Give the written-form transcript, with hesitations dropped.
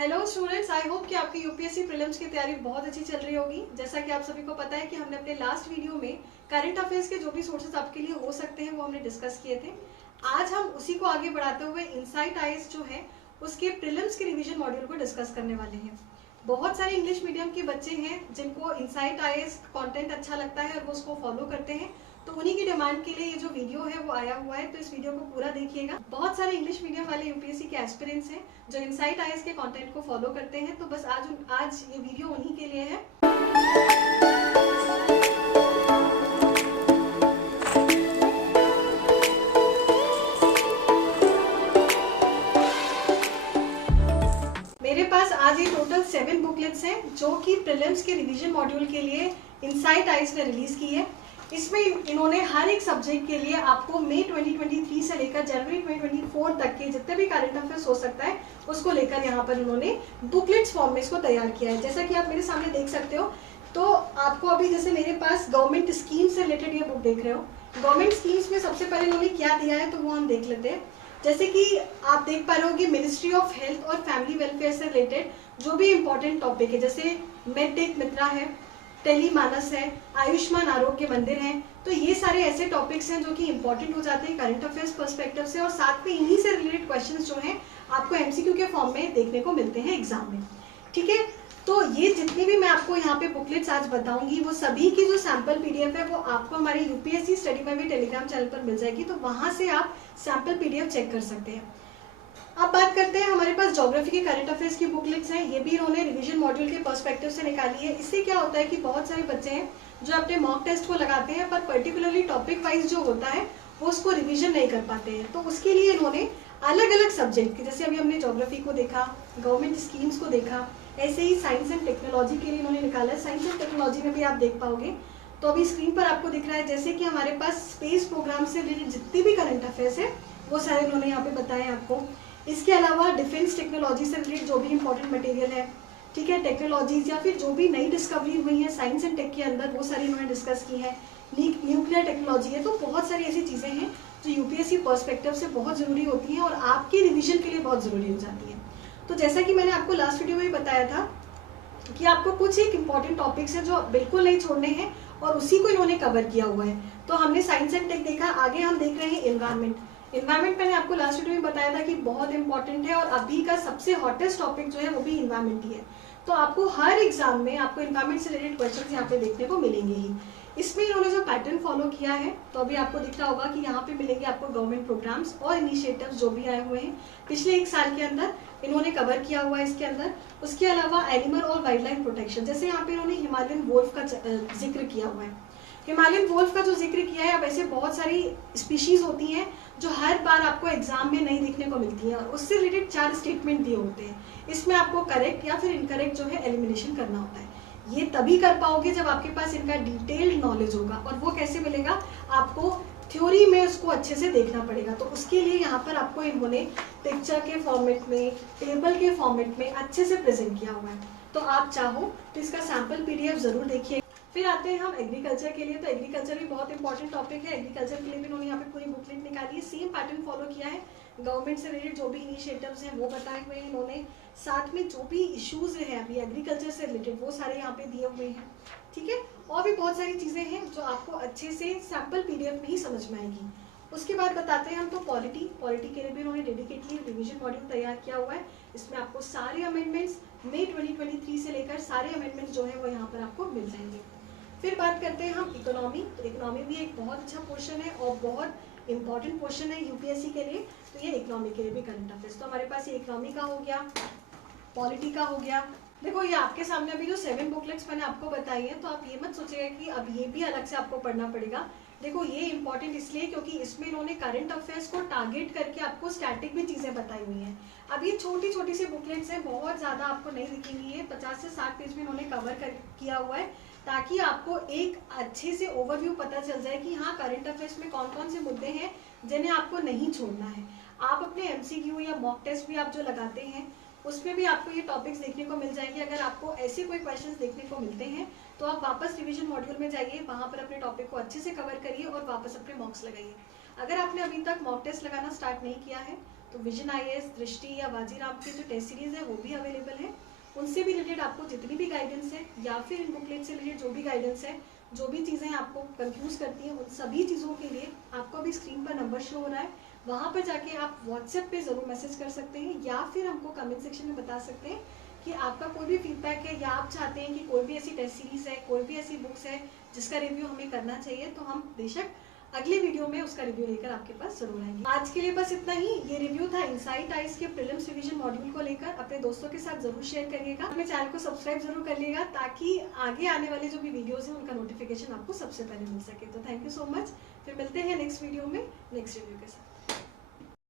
Hello students, I hope कि आपकी UPSC prelims की तैयारी बहुत अच्छी चल रही होगी। जैसा कि आप सभी को पता है कि हमने अपने लास्ट वीडियो में करंट अफेयर्स के जो भी सोर्सेज आपके लिए हो सकते हैं वो हमने डिस्कस किए थे। आज हम उसी को आगे बढ़ाते हुए इनसाइट आईएएस जो है उसके प्रीलिम्स के रिवीजन मॉड्यूल को डिस्कस करने वाले हैं। बहुत सारे इंग्लिश मीडियम के बच्चे हैं जिनको इनसाइट आईएएस कंटेंट अच्छा लगता है और वो उसको फॉलो करते हैं, तो उन्हीं की डिमांड के लिए ये जो वीडियो है वो आया हुआ है। तो इस वीडियो को पूरा देखिएगा। बहुत सारे इंग्लिश मीडियम वाले यूपीएससी के एस्पिरेंट्स हैं जो इनसाइट आईएएस के कंटेंट को फॉलो करते हैं, तो बस आज ये वीडियो उन्हीं के लिए है। मेरे पास आज ये टोटल 7 बुकलेट्स हैं जो कि प्रीलिम्स के रिवीजन मॉड्यूल के लिए इनसाइट आईएएस ने रिलीज की है। इसमें इन्होंने हर एक सब्जेक्ट के लिए आपको मई 2023 से लेकर जनवरी 2024 तक के जितने भी करंट अफेयर्स हो सकता है उसको लेकर यहाँ पर इन्होंने बुकलेट्स फॉर्म में इसको तैयार किया है। जैसा कि आप मेरे सामने देख सकते हो, तो आपको अभी जैसे मेरे पास गवर्नमेंट स्कीम से रिलेटेड ये बुक देख रहे हो। गवर्नमेंट स्कीम्स में सबसे पहले इन्होंने क्या दिया है तो वो हम देख लेते हैं। जैसे कि आप देख पा रहे हो कि मिनिस्ट्री ऑफ हेल्थ और फैमिली वेलफेयर से रिलेटेड जो भी इंपॉर्टेंट टॉपिक है, जैसे मेडटेक मित्रा है, टेलीमानस है, आयुष्मान आरोग्य मंदिर है, तो ये सारे ऐसे टॉपिक्स हैं जो कि इंपॉर्टेंट हो जाते हैं करंट अफेयर्स पर्सपेक्टिव से, और साथ में इन्हीं से रिलेटेड क्वेश्चंस जो हैं आपको एमसीक्यू के फॉर्म में देखने को मिलते हैं एग्जाम में। ठीक है, तो ये जितनी भी मैं आपको यहाँ पे बुकलेट्स आज बताऊंगी वो सभी की जो सैंपल पीडीएफ है वो आपको हमारे यूपीएससी स्टडी में भी टेलीग्राम चैनल पर मिल जाएगी, तो वहां से आप सैंपल पीडीएफ चेक कर सकते हैं। अब बात करते हैं, हमारे पास ज्योग्राफी के करंट अफेयर्स की बुकलेट्स हैं। ये भी इन्होंने रिवीजन मॉड्यूल के पर्सपेक्टिव से निकाली है। इससे क्या होता है कि बहुत सारे बच्चे हैं जो अपने मॉक टेस्ट को लगाते हैं पर पर्टिकुलरली टॉपिक वाइज जो होता है वो उसको रिवीजन नहीं कर पाते हैं, तो उसके लिए इन्होंने अलग अलग सब्जेक्ट के, जैसे अभी हमने ज्योग्राफी को देखा, गवर्नमेंट स्कीम्स को देखा, ऐसे ही साइंस एंड टेक्नोलॉजी के लिए इन्होंने निकाला है। साइंस एंड टेक्नोलॉजी में भी आप देख पाओगे, तो अभी स्क्रीन पर आपको दिख रहा है जैसे कि हमारे पास स्पेस प्रोग्राम से रिलेटेड जितने भी करंट अफेयर्स है वो सारे इन्होंने यहाँ पे बताए आपको। इसके अलावा डिफेंस टेक्नोलॉजी से रिलेटेड जो भी इंपॉर्टेंट मटेरियल है, ठीक है, टेक्नोलॉजीज या फिर जो भी नई डिस्कवरी हुई है साइंस एंड टेक के अंदर वो सारी इन्होंने डिस्कस की है। न्यूक्लियर टेक्नोलॉजी है, तो बहुत सारी ऐसी चीज़ें हैं जो यूपीएससी पर्सपेक्टिव से बहुत ज़रूरी होती हैं और आपके रिविजन के लिए बहुत ज़रूरी हो जाती है। तो जैसा कि मैंने आपको लास्ट वीडियो में बताया था कि आपको कुछ एक इम्पॉर्टेंट टॉपिक्स हैं जो बिल्कुल नहीं छोड़ने हैं और उसी को इन्होंने कवर किया हुआ है। तो हमने साइंस एंड टेक देखा, आगे हम देख रहे हैं एनवायरमेंट। एनवायरमेंट मैंने आपको लास्ट वीडियो में बताया था कि बहुत इंपॉर्टेंट है और अभी का सबसे हॉटेस्ट टॉपिक जो है वो भी एनवायरमेंट ही है। तो आपको हर एग्जाम में आपको एनवायरमेंट से रिलेटेड क्वेश्चंस यहाँ पे देखने को मिलेंगे ही। इसमें इन्होंने जो पैटर्न फॉलो किया है, तो अभी आपको दिख रहा होगा कि यहाँ पे मिलेंगे आपको गवर्नमेंट प्रोग्राम्स और इनिशिएटिव्स जो भी आए हुए हैं पिछले एक साल के अंदर इन्होंने कवर किया हुआ है इसके अंदर। उसके अलावा एनिमल और वाइल्ड लाइफ प्रोटेक्शन, जैसे यहाँ पे इन्होंने हिमालयन वोल्फ का जिक्र किया हुआ है। हिमालयन वोल्फ का जो जिक्र किया है, अब ऐसे बहुत सारी स्पीशीज होती हैं जो हर बार आपको एग्जाम में नहीं दिखने को मिलती हैं और उससे रिलेटेड 4 स्टेटमेंट दिए होते हैं। इसमें आपको करेक्ट या फिर इनकरेक्ट जो है एलिमिनेशन करना होता है। ये तभी कर पाओगे जब आपके पास इनका डिटेल्ड नॉलेज होगा, और वो कैसे मिलेगा, आपको थ्योरी में उसको अच्छे से देखना पड़ेगा। तो उसके लिए यहाँ पर आपको इन्होंने पिक्चर के फॉर्मेट में, टेबल के फॉर्मेट में अच्छे से प्रेजेंट किया हुआ है। तो आप चाहो तो इसका सैंपल पीडीएफ जरूर देखिए। फिर आते हैं हम एग्रीकल्चर के लिए। तो एग्रीकल्चर भी बहुत इंपॉर्टेंट टॉपिक है। एग्रीकल्चर के लिए भी इन्होंने यहाँ पे पूरी बुकलेट निकाली है, सेम पैटर्न फॉलो किया है। गवर्नमेंट से रिलेटेड जो भी इनिशिएटिव्स हैं वो बताए हुए हैं इन्होंने, साथ में जो भी इश्यूज हैं अभी एग्रीकल्चर से रिलेटेड वो सारे यहाँ पे दिए हुए हैं। ठीक है, और भी बहुत सारी चीज़ें हैं जो आपको अच्छे से सैम्पल पीडीएफ में ही समझ में आएगी। उसके बाद बताते हैं हम तो पॉलिटी के लिए भी उन्होंने डेडिकेटली रिवीजन मॉड्यूल तैयार किया हुआ है। इसमें आपको सारे अमेंडमेंट्स मई 2023 से लेकर सारे अमेंडमेंट्स जो है वो यहाँ पर आपको मिल जाएंगे। फिर बात करते हैं हम इकोनॉमी। तो इकोनॉमी भी एक बहुत अच्छा क्वेश्चन है और बहुत इंपॉर्टेंट क्वेश्चन है यूपीएससी के लिए, तो ये इकोनॉमी के लिए भी करंट अफेयर्स। तो हमारे पास ये इकोनॉमी का हो गया, पॉलिटी का हो गया। देखो ये आपके सामने अभी जो 7 बुकलेट्स मैंने आपको बताई है, तो आप ये मत सोचिएगा कि अब ये भी अलग से आपको पढ़ना पड़ेगा। देखो ये इंपॉर्टेंट इसलिए क्योंकि इसमें इन्होंने करंट अफेयर्स को टारगेट करके आपको स्टैटिक भी चीज़ें बताई हुई हैं। अब ये छोटी छोटी सी बुकलेट्स हैं, बहुत ज़्यादा आपको नहीं दिखेंगी, ये 50 से 60 पेज में इन्होंने कवर किया हुआ है, ताकि आपको एक अच्छे से ओवरव्यू पता चल जाए कि हाँ करंट अफेयर्स में कौन कौन से मुद्दे हैं जिन्हें आपको नहीं छोड़ना है। आप अपने एमसीक्यू या मॉक टेस्ट भी आप जो लगाते हैं उसमें भी आपको ये टॉपिक्स देखने को मिल जाएंगे। अगर आपको ऐसे कोई क्वेश्चंस देखने को मिलते हैं तो आप वापस रिवीजन मॉड्यूल में जाइए, वहाँ पर अपने टॉपिक को अच्छे से कवर करिए और वापस अपने मॉक्स लगाइए। अगर आपने अभी तक मॉक टेस्ट लगाना स्टार्ट नहीं किया है तो विजन IAS, दृष्टि या बाजीराव की जो टेस्ट सीरीज़ है वो भी अवेलेबल है। उनसे भी रिलेटेड आपको जितनी भी गाइडेंस है या फिर इन बुकलेट से रिलेटेड जो भी गाइडेंस है, जो भी चीज़ें आपको कंफ्यूज करती हैं, उन सभी चीज़ों के लिए आपको अभी स्क्रीन पर नंबर शो हो रहा है, वहाँ पर जाके आप व्हाट्सएप पे ज़रूर मैसेज कर सकते हैं या फिर हमको कमेंट सेक्शन में बता सकते हैं कि आपका कोई भी फीडबैक है या आप चाहते हैं कि कोई भी ऐसी टेस्ट सीरीज़ है, कोई भी ऐसी बुक्स है जिसका रिव्यू हमें करना चाहिए, तो हम बेशक अगले वीडियो में उसका रिव्यू लेकर आपके पास जरूर आएंगे। आज के लिए बस इतना ही। ये रिव्यू था इनसाइट आइज के प्रीलिम्स रिवीजन मॉड्यूल को लेकर। अपने दोस्तों के साथ जरूर शेयर करिएगा, अपने चैनल को सब्सक्राइब जरूर करिएगा ताकि आगे आने वाले जो भी वीडियोस हैं उनका नोटिफिकेशन आपको सबसे पहले मिल सके। तो थैंक यू सो मच। फिर मिलते हैं नेक्स्ट वीडियो में नेक्स्ट रिव्यू के साथ।